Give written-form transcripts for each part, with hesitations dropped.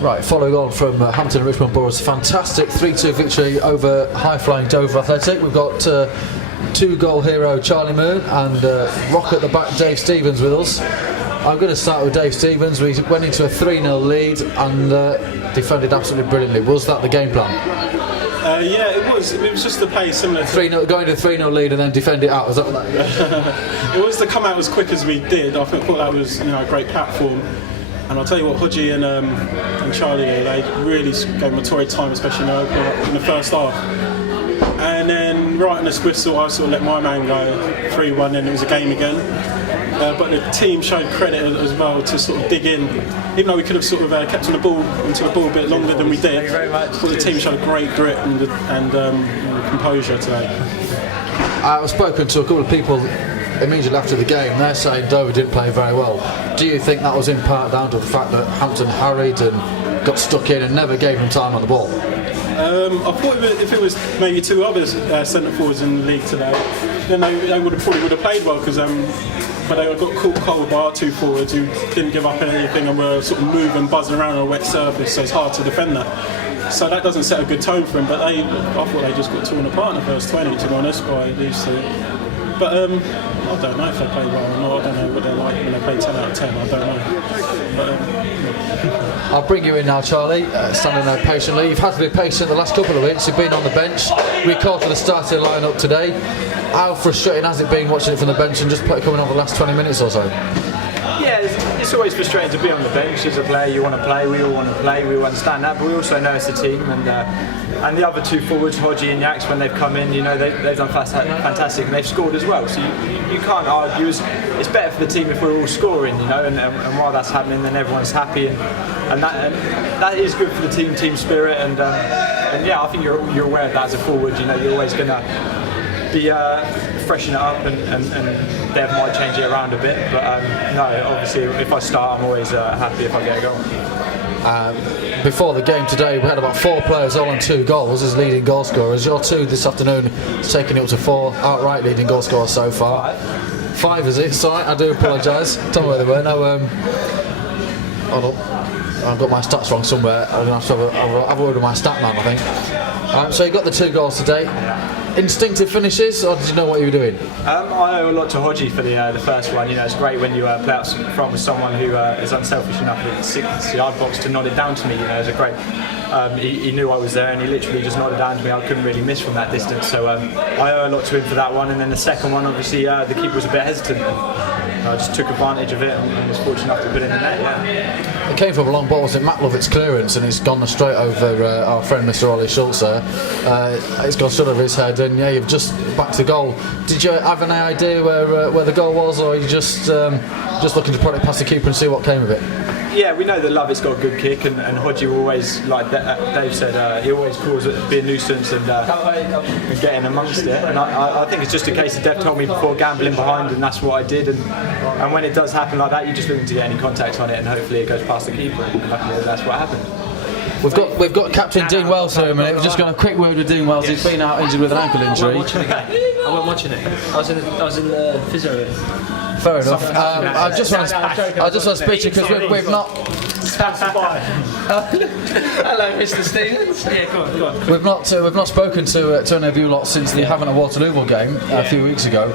Right, following on from Hampton and Richmond Borough's fantastic 3-2 victory over high-flying Dover Athletic, we've got two-goal hero Charlie Moon and rock at the back Dave Stevens with us. I'm going to start with Dave Stevens. We went into a 3-0 lead and defended absolutely brilliantly. Was that the game plan? Yeah, it was. It was just to play similar to 3-0, going to a 3-0 lead and then defend it out. Was that? It was to come out as quick as we did. I thought that was a great platform. And I'll tell you what, Hodgie and Charlie, they really gave me a torrid time, especially in the first half. And then right on this whistle, I sort of let my man go 3-1, and it was a game again. But the team showed credit as well to sort of dig in, even though we could have sort of kept onto the ball a bit longer than we did. But the team showed great grit and composure today. I've spoken to a couple of people immediately after the game. They're saying Dover didn't play very well. Do you think that was in part down to the fact that Hampton harried and got stuck in and never gave them time on the ball? I thought if it was maybe two others centre forwards in the league today, then they would have played well, because but they got caught cold by our two forwards who didn't give up anything and were sort of moving, buzzing around on a wet surface, so it's hard to defend that. So that doesn't set a good tone for them. But I thought they just got torn apart in the first 20, to be honest, by these two. But I don't know if they played well or not. I don't know what they're like when they play 10 out of 10. I don't know. But, I'll bring you in now, Charlie, standing there patiently. You've had to be patient the last couple of weeks. You've been on the bench. Recalled to the starting line-up today. How frustrating has it been watching it from the bench and just coming on the last 20 minutes or so? Yeah, it's always frustrating to be on the bench as a player. You want to play, we all want to play, we all understand that, but we also know it's a team. And the other two forwards, Hodgie and Yaks, when they've come in, they've done fantastic, and they've scored as well. So you can't argue. It's better for the team if we're all scoring, and while that's happening, then everyone's happy, and that is good for the team spirit. And yeah, I think you're aware of that as a forward. You're always going to be freshen it up, and Dev might change it around a bit. But no, obviously, if I start, I'm always happy if I get a goal. Before the game today, we had about 4 players all on 2 goals as leading goal scorers. Your 2 this afternoon is taking it up to 4 outright leading goal scorers so far. 5 is it? Sorry, I do apologise. Don't know where they were. No, hold on. I've got my stats wrong somewhere. I'm going to have to have a word with my stat man, I think. So you got the 2 goals today. Instinctive finishes, or did you know what you were doing? I owe a lot to Hodgie for the first one. It's great when you play up front with someone who is unselfish enough at the 6-yard box to nod it down to me. It was a great. He knew I was there, and he literally just nodded down to me. I couldn't really miss from that distance, so I owe a lot to him for that one. And then the second one, obviously, the keeper was a bit hesitant. I just took advantage of it and was fortunate enough to put it in the net. Yeah. It came from a long ball. Was it Matt Lovett's clearance, and it's gone straight over our friend Mr. Ollie Schultz there. It's gone straight over his head, and yeah, you've just backed to goal. Did you have any idea where the goal was, or are you just looking to prod it past the keeper and see what came of it? Yeah, we know that Lovett's got a good kick, and Hodgie will always, like Dave said, he always calls it to be a nuisance and getting amongst it. And I think it's just a case of Dev told me before gambling behind, and that's what I did. And when it does happen like that, you're just looking to get any contact on it, and hopefully it goes past the keeper. And luckily, that's what happened. We've got Captain Dean Wells here a minute. We've just got a quick word with Dean Wells. Yes. He's been out injured with an ankle injury. I wasn't watching it. I was in the physio. Fair enough. I just want to speak to you because we've not. Hello, Mr. Stevens. Yeah, go on. We've not spoken to any of you lot since the Havant and Waterloo game a few weeks ago.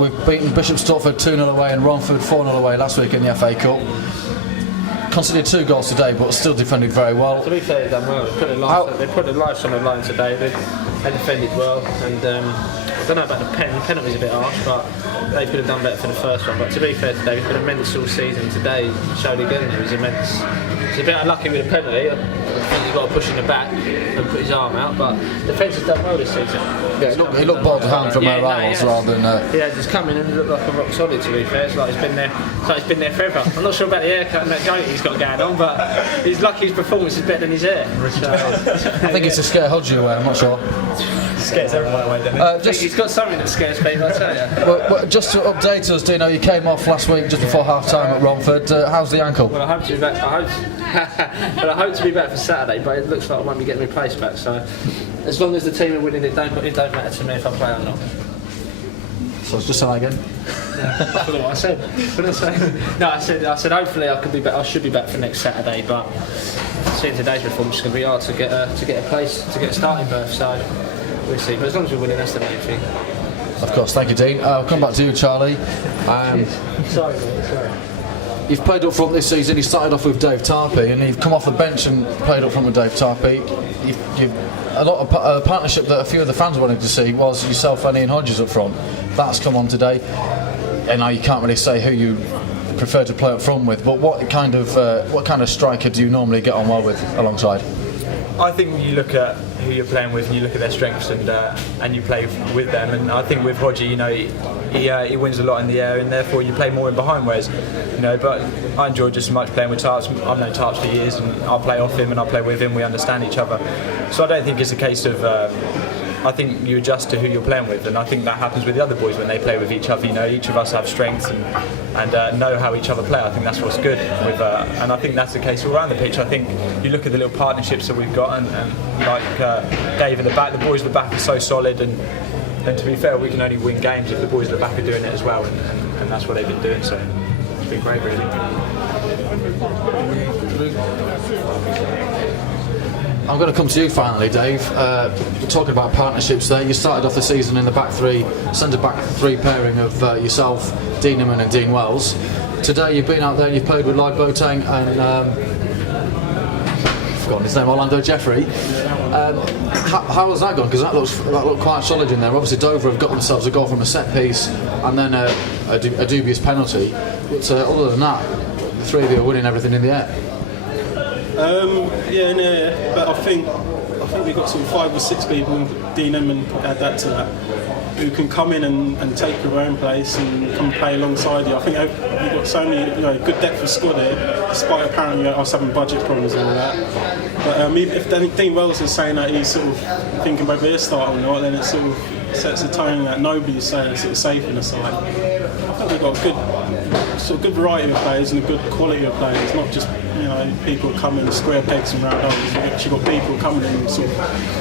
We've beaten Bishop Stortford 2-0 away and Romford 4-0 away last week in the FA Cup. Conceded 2 goals today, but still defended very well. To be fair, they've done well. They put their lives on the line today. They defended well, and I don't know about the penalty's a bit harsh, but they could have done better for the first one. But to be fair, today, it's been immense all season. Today showed again it was immense. It's a bit unlucky with the penalty. I think you've got to push in the back and put his arm out, but defence has done well this season. Yeah, he looked ball to hand from our rivals rather than. Yeah, just come in and look like a rock solid. To be fair, it's like he's been there forever. I'm not sure about the haircut and that joint he's got going on, but he's lucky his performance is better than his hair. So, I think it's to scare Hodgie away. I'm not sure. Scares everyone away, doesn't it? He's got something that scares people, I tell you. Well, just to update us, Dino, you came off last week just before half time at Romford. How's the ankle? Well, I hope to be back. I hope to be back for Saturday, but it looks like I won't be getting replaced back. So, as long as the team are winning, it don't matter to me if I play or not. So just say that again. I forgot what I said. What did I say? No, I said hopefully I should be back for next Saturday, but seeing today's performance, it's going to be hard to get a place, to get a starting berth. So we'll see. But as long as we're winning, that's the main thing. Of course, thank you, Dean. I'll come back to you, Charlie. Sorry, mate, sorry. You've played up front this season. You started off with Dave Tarpey, and you've come off the bench and played up front with Dave Tarpey. A lot of partnership that a few of the fans wanted to see was yourself and Ian Hodges up front. That's come on today. And now you can't really say who you prefer to play up front with, but what kind of striker do you normally get on well with alongside? I think you look at who you're playing with and you look at their strengths and you play with them. And I think with Hodgie, he wins a lot in the air, and therefore you play more in behind. Whereas, but I enjoy just as much playing with Tarps. I've known Tarps for years, and I'll play off him and I'll play with him. We understand each other, so I don't think it's a case of. I think you adjust to who you're playing with, and I think that happens with the other boys when they play with each other. Each of us have strengths and know how each other play. I think that's what's good with, and I think that's the case all around the pitch. I think you look at the little partnerships that we've got, and like Dave at the back, the boys at the back are so solid, and to be fair, we can only win games if the boys at the back are doing it as well, and that's what they've been doing. So it's been great, really. I'm going to come to you finally, Dave. Talking about partnerships there, you started off the season in the back three, centre-back three pairing of yourself, Dean Inman and Dean Wells. Today you've been out there and you've played with Lloyd Boateng and I've forgotten his name, Orlando Jeffrey. How has that gone? Because that looked quite solid in there. Obviously Dover have got themselves a goal from a set piece and then a dubious penalty. But other than that, the three of you are winning everything in the air. Yeah, but I think we've got sort of 5 or 6 people, and Dean Inman add that to that, who can come in and take your own place and come play alongside you. I think we've got so many good depth of squad here, despite apparently us having budget problems and all that. But if Dean Wells is saying that he's sort of thinking whether he'll start or not, then it sort of sets a tone that nobody's saying sort of safe in the side. I think we've got a good variety of players and a good quality of players, not just people coming square pegs and round holes. You've actually got people coming in and sort of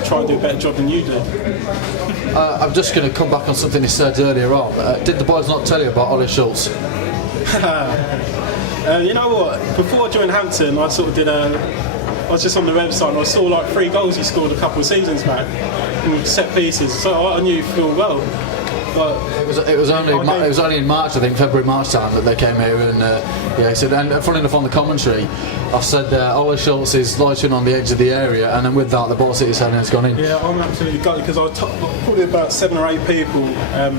try to do a better job than you do. I'm just going to come back on something he said earlier on. Did the boys not tell you about Ollie Schultz? You know what? Before I joined Hampton, I sort of I was just on the website and I saw like 3 goals he scored a couple of seasons back in set pieces. So I knew Phil well. But it was only in March, I think, February-March time that they came here and he said, and funny enough on the commentary, I said Ollie Schultz is loitering on the edge of the area, and then with that the ball hit his head and it's gone in. Yeah, I'm absolutely gutted because probably about 7 or 8 people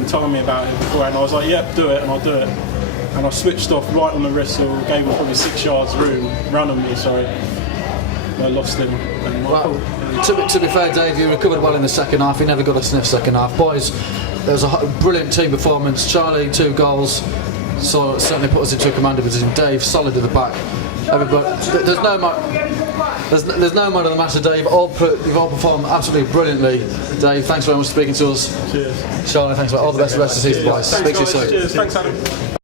told me about it before, and I was like, yep, do it, and I'll do it. And I switched off right on the whistle, gave him probably 6 yards run on me, sorry. I lost him. To be fair, Dave, you recovered well in the second half. You never got a sniff second half. Boys, there was a brilliant team performance. Charlie, 2 goals, so certainly put us into a commander position. Dave, solid at the back. Everybody, there's no man of the matter, Dave. You've all performed absolutely brilliantly. Dave, thanks very much for speaking to us. Cheers. Charlie, thanks for all the best of the rest of the season, boys. Thanks, Speak to you soon. Cheers. Thanks, Adam.